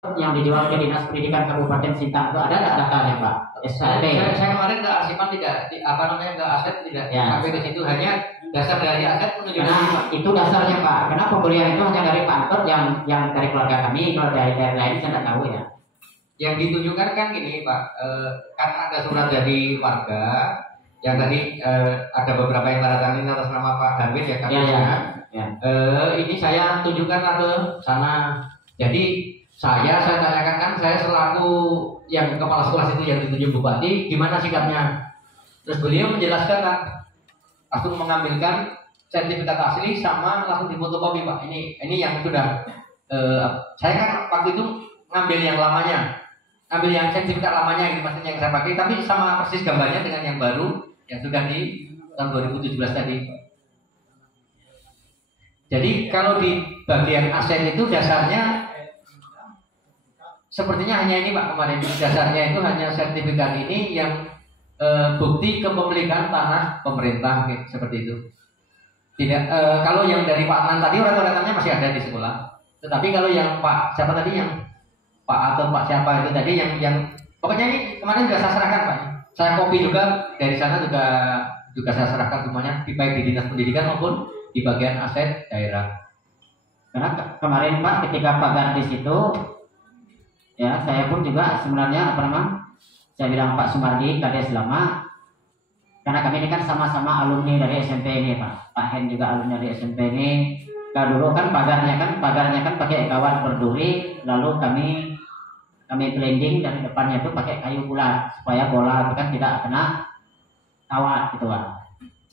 yang dijual ke Dinas Pendidikan Kabupaten Sintang itu ada nggak datanya Pak? SHP. Saya kemarin nggak arsipan tidak nggak aset tidak Ya. sampai ke situ, hanya dasar dari aset menunjukkan Karena itu dasarnya Pak. Karena pembelian itu hanya dari Pak Antot yang dari keluarga kami, kalau dari daerah lain saya nggak tahu ya. yang ditunjukkan kan gini Pak, karena ada surat dari warga yang tadi ada beberapa yang tanda tangan atas nama Pak Darwin ya kan. Ya. Ini saya tunjukkan ke sana. Jadi saya tanyakan kan, saya selaku yang kepala sekolah situ yang ditunjuk bupati, gimana sikapnya? Terus beliau menjelaskan kan, langsung mengambilkan sertifikat asli sama langsung difotokopi Pak. Ini yang sudah saya kan waktu itu ngambil yang lamanya, ngambil yang sertifikat lamanya gitu maksudnya yang saya pakai, tapi sama persis gambarnya dengan yang baru yang sudah di tahun 2017 tadi. Jadi kalau di bagian aset itu dasarnya sepertinya hanya ini Pak kemarin, dasarnya itu hanya sertifikat ini yang bukti kepemilikan tanah pemerintah gitu, seperti itu. Tidak kalau yang dari Pak Adnan tadi orang-orangnya masih ada di sekolah. Tetapi kalau yang Pak siapa tadi yang Pak atau Pak siapa itu tadi yang pokoknya ini kemarin sudah saya serahkan Pak. Saya copy juga dari sana juga saya serahkan semuanya baik di Dinas Pendidikan maupun di bagian aset daerah. Karena kemarin Pak ketika Pak Gardis itu ya saya pun juga sebenarnya saya bilang Pak Sumardi Kades lama, karena kami ini kan sama-sama alumni dari SMP ini Pak Hen juga alumni dari SMP ini. Kalau dulu kan pagarnya kan pakai kawat berduri, lalu kami blending dari depannya itu pakai kayu bulat supaya bola itu kan tidak kena kawat gitu Pak.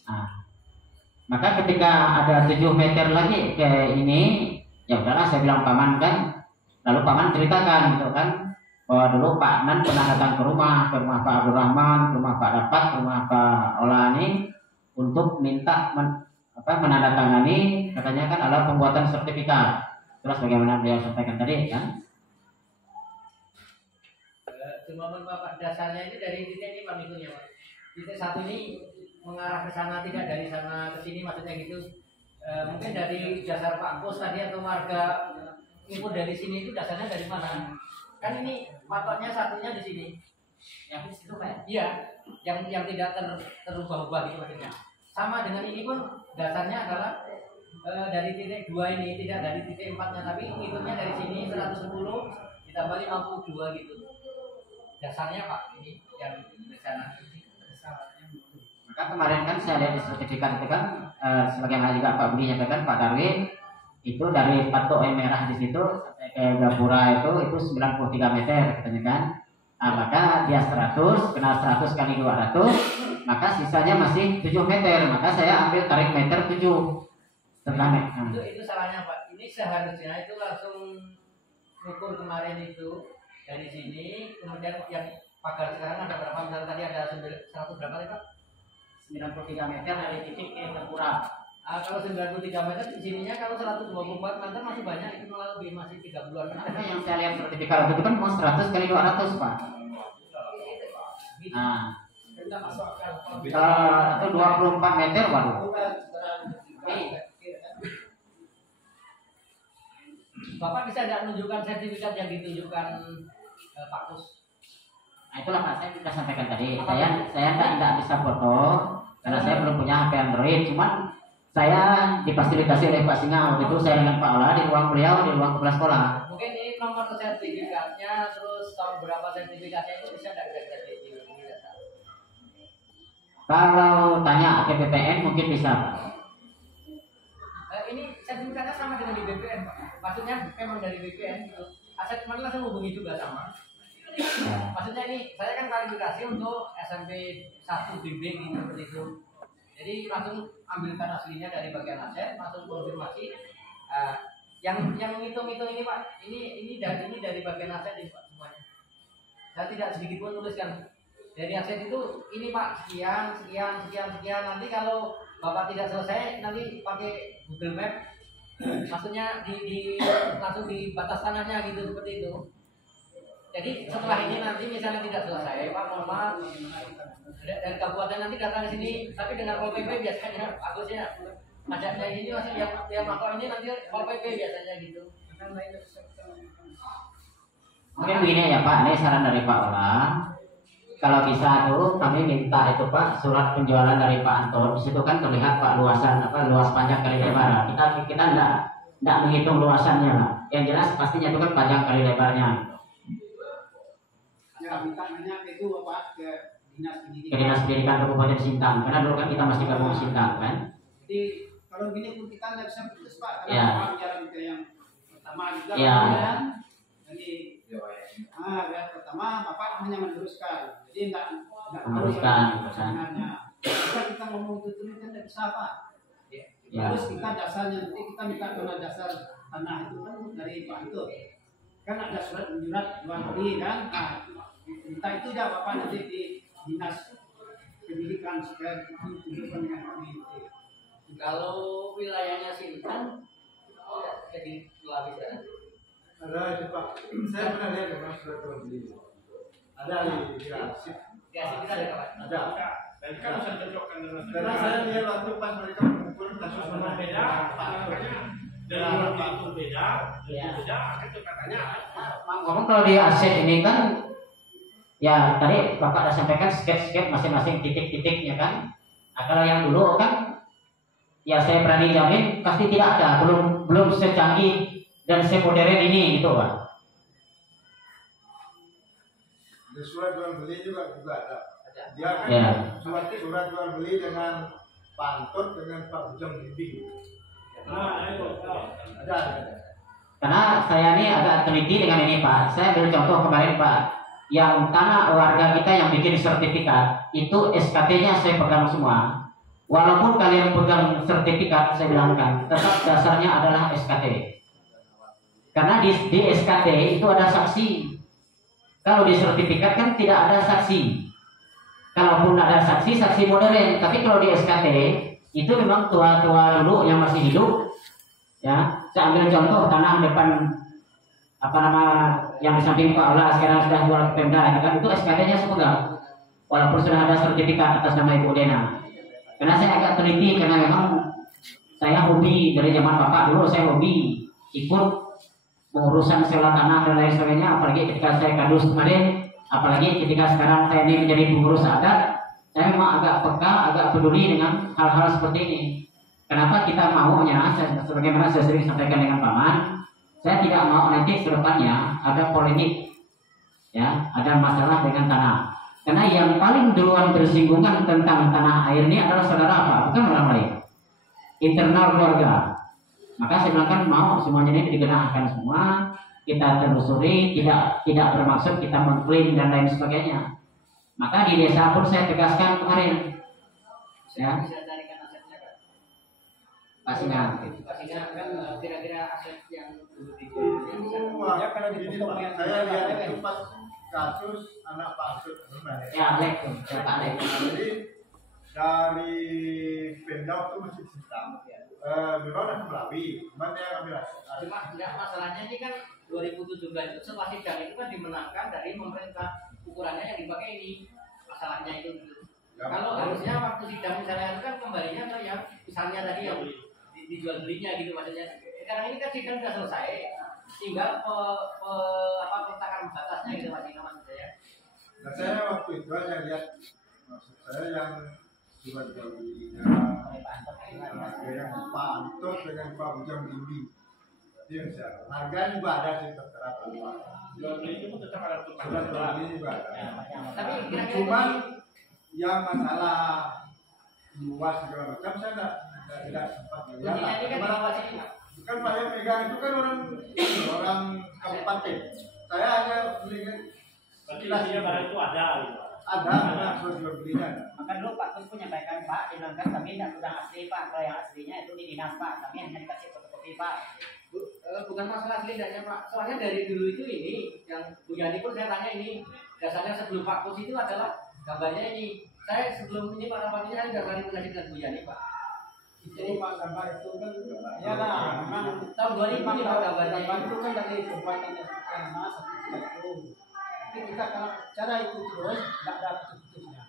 Nah, maka ketika ada 7 meter lagi ke ini, ya udahlah saya bilang paman kan. Lalu paman ceritakan gitu kan, bahwa dulu Pak Nan pernah datang ke rumah Pak Abdul Rahman, ke rumah Pak Dapat, ke rumah Pak Olani untuk minta menandatangani, katanya kan adalah pembuatan sertifikat. Terus bagaimana beliau sampaikan tadi kan? Cuma Bapak dasarnya itu dari titik ini Pak mikunya Pak. Titik satu ini mengarah ke sana, tidak dari sana ke sini maksudnya gitu. Mungkin dari dasar Pak Bos tadi atau warga input dari sini itu dasarnya dari mana? Kan ini patoknya satunya di sini. Yang di situ Pak? Iya, yang tidak terubah-ubah gitu maksudnya. Sama dengan ini pun dasarnya adalah dari titik 2 ini, tidak dari titik 4-nya, tapi ngitungnya dari sini 110 ditambah 52 gitu. Dasarnya Pak ini yang di sana. Maka kemarin kan saya lihat di sertifikat itu kan sebagaimana juga Pak Budi nyampaikan Pak Darwin itu dari patok yang merah di situ sampai ke gapura itu 93 meter katanya kan. Nah, maka dia 100 kena 100 kali 200, maka sisanya masih 7 meter. Maka saya ambil tarik meter 7 setelah meter. Itu salahnya Pak. Ini seharusnya itu langsung ukur kemarin itu dari sini, kemudian yang pagar sekarang ada berapa? Misalnya tadi ada 100 berapa nih Pak? 93 meter dari titik ke gapura. Kalau 93 meter di sininya kalau 124 meter masih banyak, itu malah lebih, masih 30-an meter. Karena yang saya lihat sertifikat itu kan mau 100 kali 200 Pak. Nah, itu 24 meter baru. Bapak bisa tidak menunjukkan sertifikat yang ditunjukkan Pak Kus? Nah itulah Pak, saya sudah sampaikan tadi. Saya tidak bisa foto karena saya belum punya HP Android. Cuman saya difasilitasi oleh Pak Singa. Waktu itu saya dengan Pak Ola di ruang beliau, di ruang kepala sekolah. Mungkin ini nomor sertifikatnya, terus tahun berapa sertifikatnya itu bisa tidak jadi? Kalau tanya ke BPN mungkin bisa Pak. Ini sertifikatnya sama dengan di BPN Pak. Maksudnya memang dari BPN gitu. Aset kemarin langsung hubungi juga sama. Maksudnya ini saya kan klarifikasi untuk SMP 1 bimbing ini seperti itu. Jadi langsung ambilkan aslinya dari bagian aset, langsung konfirmasi. Yang ngitung-ngitung ini Pak, ini dari bagian aset ini Pak semuanya. Saya tidak sedikit pun tuliskan dari aset itu ini Pak sekian. Nanti kalau Bapak tidak selesai nanti pakai Google Map, maksudnya langsung di batas tanahnya gitu seperti itu. Jadi setelah ini nanti misalnya tidak selesai, Pak mohon maaf dari kabupaten nanti datang ke sini, tapi dengan Pol PP biasanya bagusnya Majaknya ini masih yang makro ini nanti Pol PP biasanya gitu. Mungkin begini ya Pak, ini saran dari Pak Ola. Kalau bisa tuh kami minta itu Pak surat penjualan dari Pak Anton. Di situ kan terlihat Pak luasan luas panjang kali lebar. Kita enggak menghitung luasannya lah. Yang jelas pastinya itu kan panjang kali lebarnya. Ya, minta itu Pak ke Ke Dinas Pendidikan Kabupaten Sintang. Karena dulu kan kita masih gabung Sintang kan. Jadi kalau gini pun kita nggak bisa putus Pak. Karena Ya. Pak jalan ke yang pertama juga. Ya. Kan? Jadi yang pertama Bapak hanya meneruskan. Jadi enggak Meneruskan, sebenarnya. Jika kita ngomong itu terus kan tidak bisa Pak. Ya. Terus kita dasarnya nanti kita minta karena dasar tanah itu kan dari Pak itu. Kan ada surat menyurat jual beli kan. Nah, minta itu ya Bapak nanti di Dinas Pendidikan supaya ditunjukkan dengan kami. Kalau wilayahnya Sintang jadi pelapis ya. Ada itu Pak, saya pernah lihat memang surat jual beli. Ada di arsip. Di asing kita ada kawan. Ada. Dan kan bisa cocokkan dengan Karena saya lihat waktu pas mereka mengumpul kasus sama beda, makanya dari waktu itu beda, itu katanya. Ngomong kalau di aset ini kan, ya tadi Bapak sudah sampaikan sketch masing-masing titik-titiknya kan. Nah, kalau yang dulu kan, ya saya berani jamin pasti tidak ada, belum secanggih dan semodern ini gitu Pak. di surat jual beli juga ada. Dia kan Ya. surat jual beli dengan Pak Anton dengan Pak Bujang Bimbing. Nah, itu. Ada. Karena saya ini agak teliti dengan ini Pak. Saya ambil contoh kemarin Pak, yang tanah warga kita yang bikin sertifikat itu SKT-nya saya pegang semua. Walaupun kalian pegang sertifikat, saya bilangkan tetap dasarnya adalah SKT. Karena di SKT itu ada saksi. Kalau di sertifikat kan tidak ada saksi. Kalaupun ada saksi modern. Tapi kalau di SKT itu memang tua-tua dulu yang masih hidup. Ya, saya ambil contoh tanah depan yang di samping Pak Ola sekarang sudah jual ke Pemda, kan itu SKT-nya saya pegang. Walaupun sudah ada sertifikat atas nama Ibu Dena. Karena saya agak teliti karena memang saya hobi dari zaman Bapak dulu, saya hobi ikut pengurusan sewa tanah dan lain sebagainya, apalagi ketika saya kadus kemarin, apalagi ketika sekarang saya ini menjadi pengurus adat, saya memang agak peka, agak peduli dengan hal-hal seperti ini. Kenapa kita maunya, sebagaimana saya sering sampaikan dengan Paman, saya tidak mau nanti ke depannya ada polemik, ya, ada masalah dengan tanah. Karena yang paling duluan bersinggungan tentang tanah air ini adalah saudara apa? Bukan orang lain, internal keluarga. Maka saya bilang kan mau semuanya ini digenahkan semua, kita telusuri, tidak bermaksud kita mengklaim dan lain sebagainya. Maka di desa pun saya tegaskan kemarin, ya, Bisa carikan asetnya kan? pastinya. Pastinya kan kira-kira aset yang dulu di Ya kalau di sini saya lihat itu pas kasus anak palsu sebenarnya. Ya, Lek tuh, ya Pak Lek. Jadi dari Pemda itu masih sistem. Memang ada Melawi, cuman dia ambil aset. Cuma enggak, masalahnya ini kan 2017 itu setelah sidang itu kan dimenangkan dari pemerintah, ukurannya yang dipakai ini, masalahnya itu gitu. Ya, Kalau harusnya waktu sidang misalnya itu kan kembalinya ke yang misalnya tadi yang dijual belinya gitu maksudnya. Sekarang ini kan sidang sudah selesai, tinggal peletakan batasnya gitu maksud saya. Nah, saya waktu itu hanya lihat, maksud saya yang jual belinya yang Pak Anton dengan Pak Bujang Bimbing. Jadi misalnya harga juga ada sih tertera berapa. Jual beli itu pun tetap ada Surat tulisan. jual beli juga ada. Tapi kira-kira Cuman yang masalah luas segala macam saya tidak sempat melihat. kuncinya ini kan Cuman di sini. kan Pak yang pegang itu kan orang kabupaten. Saya hanya melihat Berarti intinya barang itu ada gitu. ada surat jual belinya. Maka dulu Pak Kus menyampaikan Pak, dibilangkan kami tidak sudah asli Pak, kalau yang aslinya itu di dinas Pak, kami hanya dikasih fotokopi Pak. Bukan masalah asli dan Pak. Soalnya dari dulu itu ini yang Bu Yani pun saya tanya ini dasarnya sebelum Pak Kus itu adalah gambarnya ini. Saya sebelum ini Pak Ramadhan saya sudah kali mengasih dengan Bu Yani Pak. Jadi Pak gambar itu kan ya lah, memang Tahun 2000 ini Pak gambarnya gambar ini. itu kan dari pembuatan SMA itu. Tapi kita kalau cara itu terus tidak ada putus-putusnya.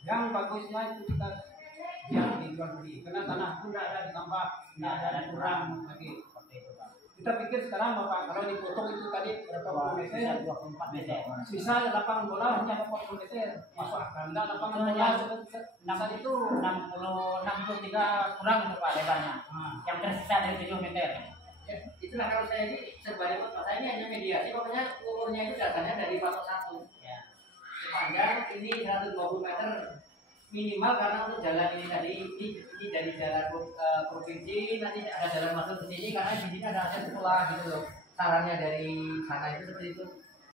Yang bagusnya itu kita yang dijual beli, karena tanah pun tidak ada ditambah, tidak ada kurang lagi seperti itu Pak. Kita pikir sekarang Bapak kalau dipotong itu tadi berapa puluh meter, 24 meter. sisa lapangan bola hanya 40 meter. Masuk akal. Enggak lapangan bola Yang itu 63 kurang itu Pak lebarnya. Yang tersisa dari 7 meter. Ya, itulah kalau saya ini sebagai Pak, saya ini hanya mediasi, pokoknya umurnya itu dasarnya dari patok 1. Ya. Sepanjang ini 120 meter minimal karena untuk jalan ini tadi ini dari jalan provinsi, nanti ada jalan masuk ke sini karena di sini ada akses sekolah gitu loh. Sarannya dari sana itu seperti itu.